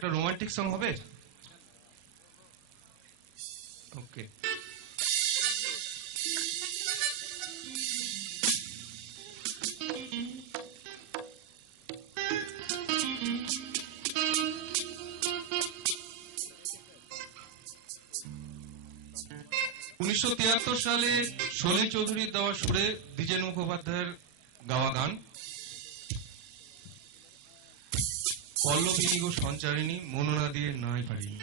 একটা romantic song হবে? ওকে। উনিশশো সালে সলিল চৌধুরীর দেওয়া সুরে দ্বিজেন মুখোপাধ্যায়ের গাওয়া গান পল্লবিনী গো সঞ্চারিণী মননা দিয়ে নাই পারিনি।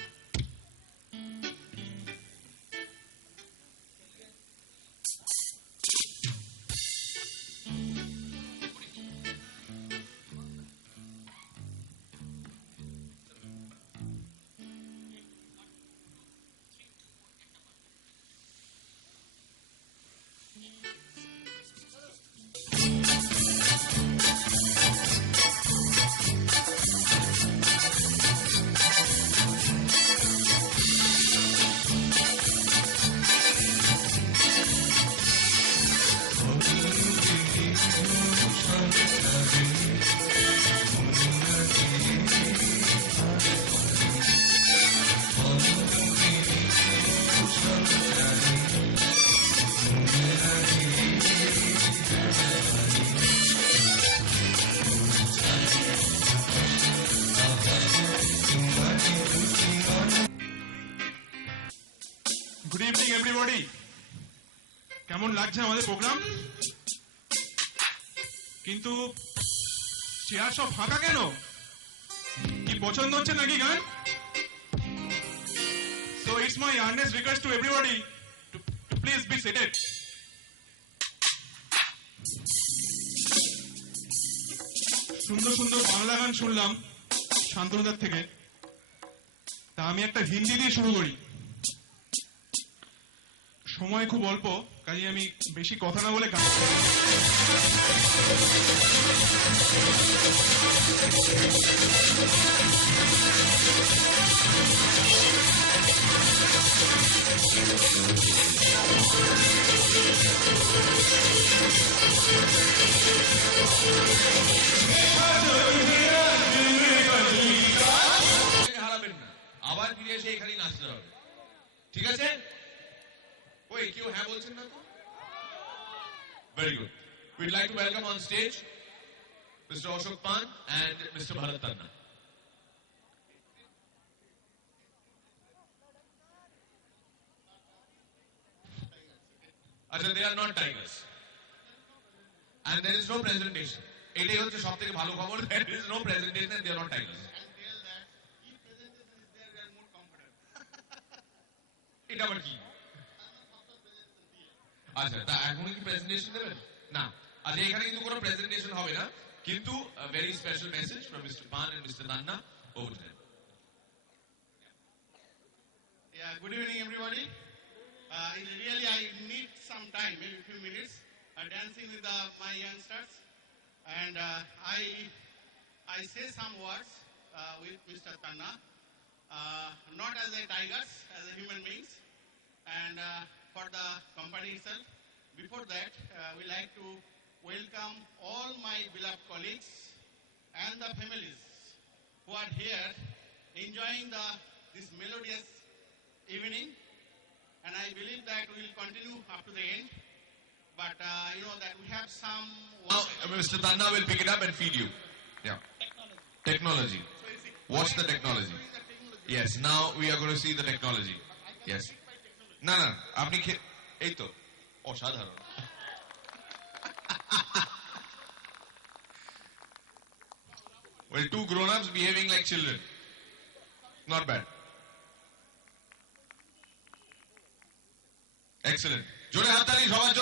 Good evening everybody. কেমন লাগছে আমাদের প্রোগ্রাম? কিন্তু চেয়ার সব ফাঁকা কেন? কি পছন্দ হচ্ছে নাকি গান? So it's my Ernst request to everybody two please be seated. সুন্দর সুন্দর বাংলা গান শুনলাম শান্তনুদার থেকে, তা আমি একটা হিন্দি দিয়ে শুরু করি। সময় খুব অল্প, কাজে আমি বেশি কথা না বলে গান হারাবেন না, আবার ফিরে এসে এখানেই নাচতে হবে, ঠিক আছে? ওই কেউ হ্যাঁ বলছেন না তো? Very good. We'd like to welcome on stage Mr. Ashok Pan and Mr. Bharat Tanna. Achha, they are not tigers. And there is no presentation. এটাই হচ্ছে সব থেকে ভালো খবর, there is no presentation and they are not tigers. এটা আবার কি? আচ্ছা, তা এখন কি প্রেজেন্টেশন দেবেন? না, আচ্ছা এখানে কিন্তু কোনো প্রেজেন্টেশন হবে না, কিন্তু very special message from mister Pan and mister Tanna. Over to them. Yeah, good evening everybody. Really I need some time, maybe a few minutes, dancing with my youngsters, and I say some words with Mr. Tanna, not as a tigers, as a human beings, and for the company itself. Before that, we like to welcome all my beloved colleagues and the families who are here enjoying this melodious evening, and I believe that we will continue up to the end, but you know that we have some Now Mr. Tanna will pick it up and feed you. Yeah. Technology. Watch the technology. Yes, now we are going to see the technology. Yes. না না, আপনি এই তো অসাধারণ। Well, two grown-ups behaving like children. Not bad. Excellent. জোরে হাততালি সবার